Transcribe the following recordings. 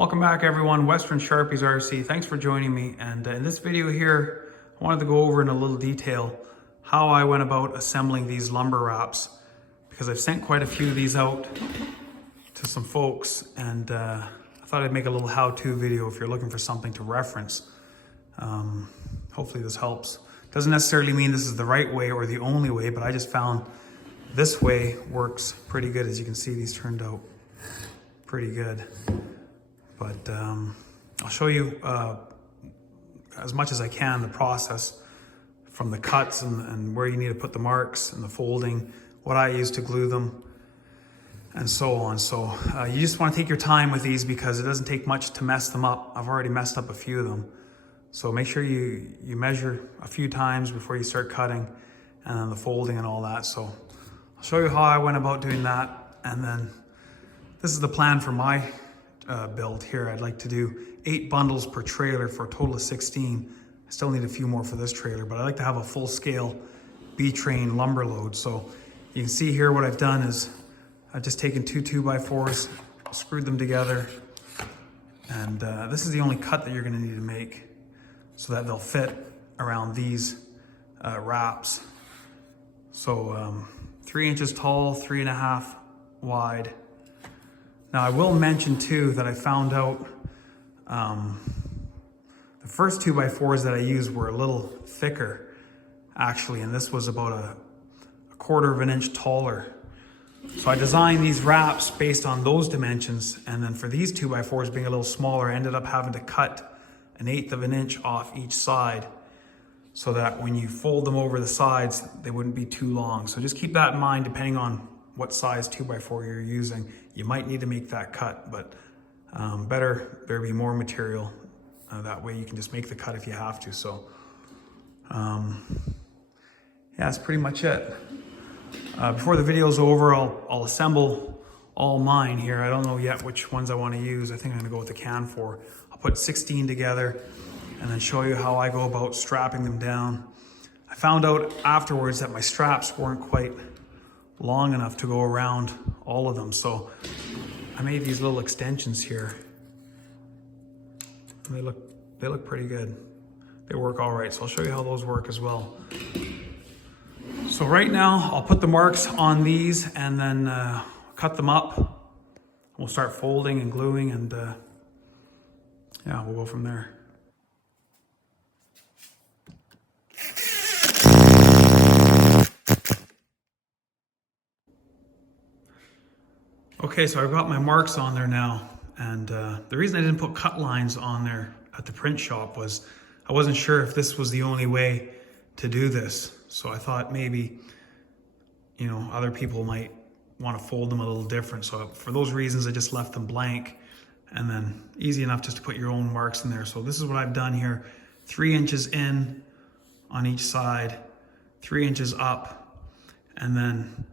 Welcome back everyone, Western Sharpies RC. Thanks for joining me. And in this video here, I wanted to go over in a little detail how I went about assembling these lumber wraps, because I've sent quite a few of these out to some folks, and I thought I'd make a little how-to video if you're looking for something to reference. Hopefully this helps. Doesn't necessarily mean this is the right way or the only way, but I just found this way works pretty good. As you can see, these turned out pretty good. But I'll show you as much as I can the process from the cuts and where you need to put the marks and the folding, what I use to glue them, and so on. So you just want to take your time with these because it doesn't take much to mess them up. I've already messed up a few of them. So make sure you measure a few times before you start cutting, and then the folding and all that. So I'll show you how I went about doing that, and then this is the plan for my build here. I'd like to do 8 bundles per trailer for a total of 16. I still need a few more for this trailer, but I like to have a full scale B-train lumber load. So you can see here what I've done is I've just taken 2 2x4s, screwed them together, and this is the only cut that you're going to need to make so that they'll fit around these wraps. So 3 inches tall, 3.5 wide. Now I will mention too that I found out the first 2x4s that I used were a little thicker actually, and this was about a 1/4 of an inch taller. So I designed these wraps based on those dimensions, and then for these 2x4s being a little smaller, I ended up having to cut 1/8 of an inch off each side so that when you fold them over the sides, they wouldn't be too long. So just keep that in mind depending on what size 2x4 you're using. You might need to make that cut, but better there be more material. That way you can just make the cut if you have to. So yeah, that's pretty much it. Before the video's over, I'll assemble all mine here. I don't know yet which ones I want to use. I think I'm gonna go with the Can 4. I'll put 16 together and then show you how I go about strapping them down. I found out afterwards that my straps weren't quite long enough to go around all of them, so I made these little extensions here. They look pretty good. They work all right, so I'll show you how those work as well. So right now I'll put the marks on these and then cut them up. We'll start folding and gluing, and yeah, we'll go from there. Okay, so I've got my marks on there now, and the reason I didn't put cut lines on there at the print shop was I wasn't sure if this was the only way to do this. So I thought maybe, you know, other people might want to fold them a little different. So for those reasons, I just left them blank, and then easy enough just to put your own marks in there. So this is what I've done here: 3 inches in on each side, 3 inches up, and then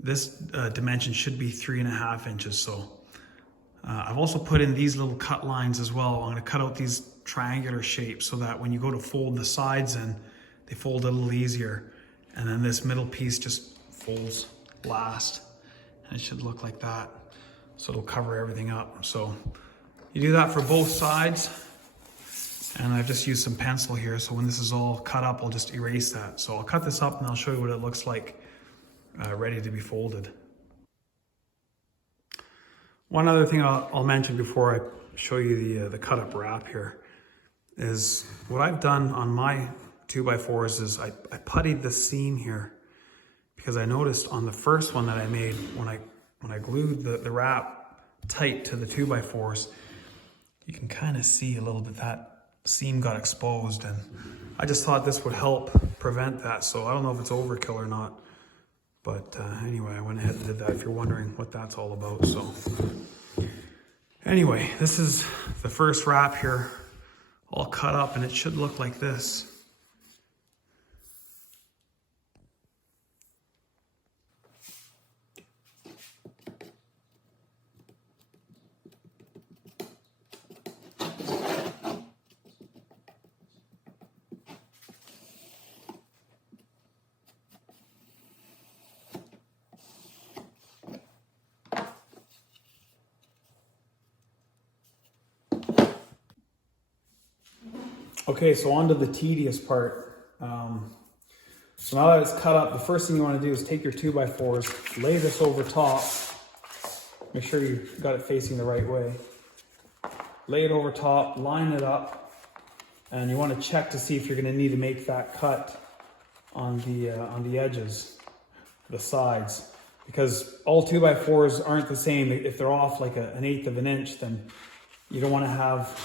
this dimension should be 3.5 inches. So I've also put in these little cut lines as well. I'm going to cut out these triangular shapes so that when you go to fold the sides in, they fold a little easier. And then this middle piece just folds last, and it should look like that. So it'll cover everything up. So you do that for both sides. And I've just used some pencil here, so when this is all cut up, I'll just erase that. So I'll cut this up and I'll show you what it looks like ready to be folded. One other thing I'll mention before I show you the cut up wrap here is what I've done on my 2x4s is I puttied the seam here, because I noticed on the first one that I made, when I glued the wrap tight to the 2x4s, you can kind of see a little bit that seam got exposed, and I just thought this would help prevent that. So I don't know if it's overkill or not. But anyway, I went ahead and did that if you're wondering what that's all about. So anyway, this is the first wrap here, all cut up, and it should look like this. Okay, so on to the tedious part. So now that it's cut up, the first thing you want to do is take your 2x4s, lay this over top. Make sure you got it facing the right way. Lay it over top, line it up, and you want to check to see if you're going to need to make that cut on the edges, the sides, because all 2x4s aren't the same. If they're off like an eighth of an inch, then you don't want to have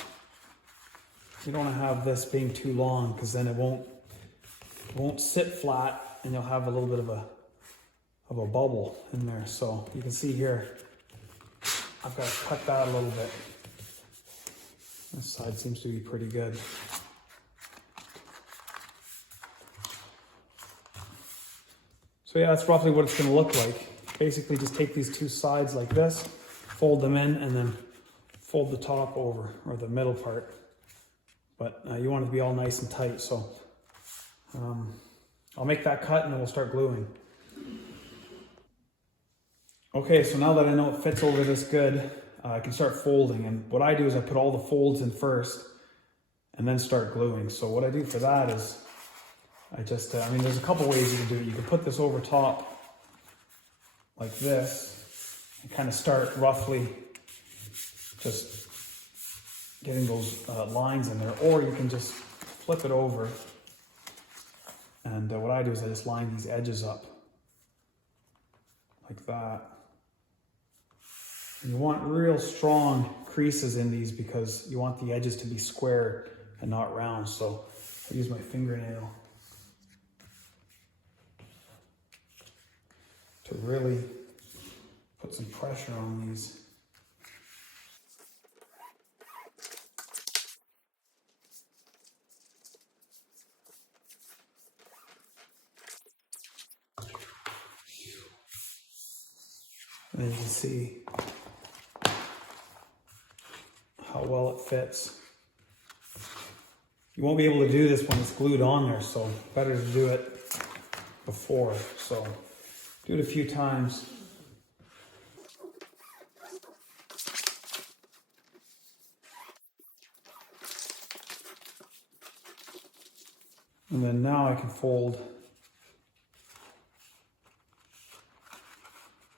this being too long, because then it won't sit flat, and you'll have a little bit of a bubble in there. So you can see here, I've got to cut that a little bit. This side seems to be pretty good. So yeah, that's roughly what it's going to look like. Basically just take these two sides like this, fold them in, and then fold the top over, or the middle part. But you want it to be all nice and tight, so I'll make that cut and then we'll start gluing. Okay, so now that I know it fits over this good, I can start folding. And what I do is I put all the folds in first and then start gluing. So what I do for that is I just, there's a couple ways you can do it. You can put this over top like this and kind of start roughly just getting those lines in there, or you can just flip it over. And what I do is I just line these edges up like that. And you want real strong creases in these because you want the edges to be square and not round. So I use my fingernail to really put some pressure on these. And you can see how well it fits. You won't be able to do this when it's glued on there, so better to do it before. So do it a few times. And then now I can fold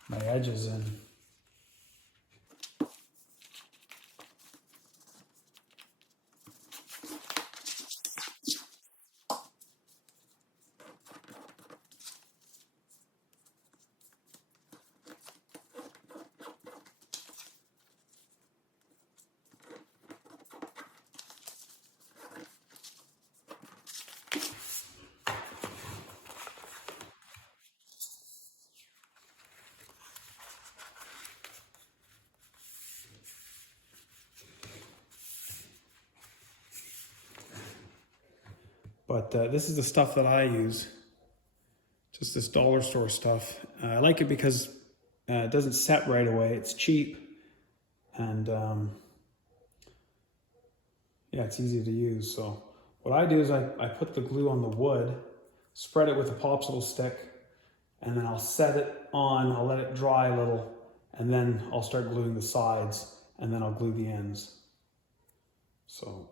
my edges in. But this is the stuff that I use, just this dollar store stuff. I like it because it doesn't set right away. It's cheap, and yeah, it's easy to use. So what I do is I put the glue on the wood, spread it with a popsicle stick, and then I'll set it on, I'll let it dry a little, and then I'll start gluing the sides, and then I'll glue the ends. So.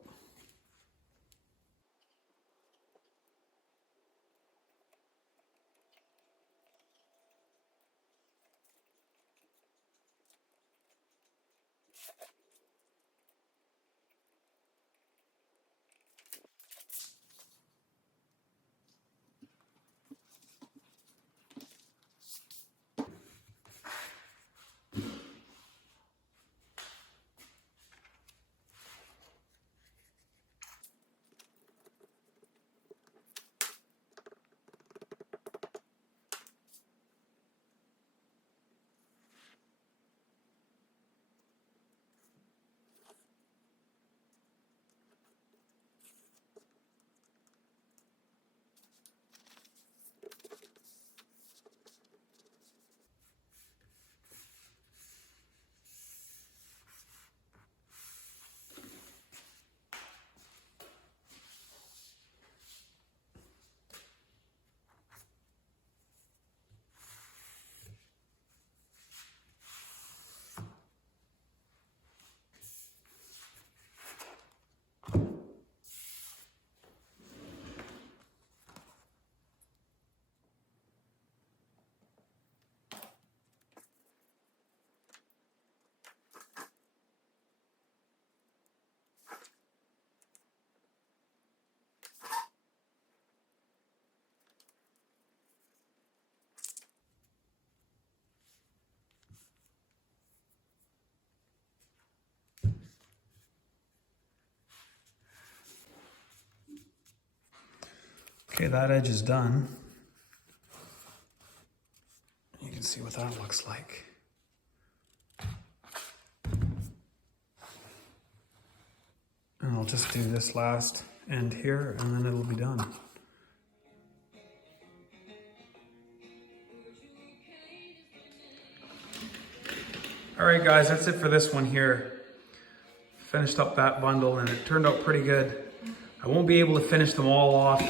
Okay, that edge is done. You can see what that looks like. And I'll just do this last end here and then it'll be done. All right guys, that's it for this one here. Finished up that bundle and it turned out pretty good. I won't be able to finish them all off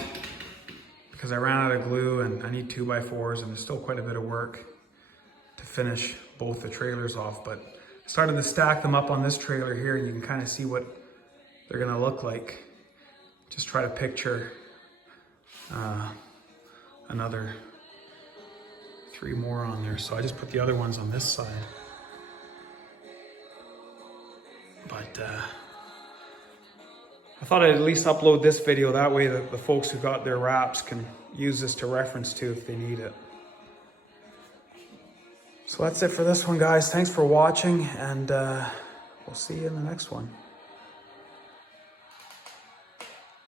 because I ran out of glue and I need 2x4s and there's still quite a bit of work to finish both the trailers off. But I started to stack them up on this trailer here and you can kind of see what they're gonna look like. Just try to picture another 3 more on there. So I just put the other ones on this side. But I thought I'd at least upload this video, that way the folks who got their wraps can use this to reference to if they need it. So that's it for this one, guys. Thanks for watching, and we'll see you in the next one.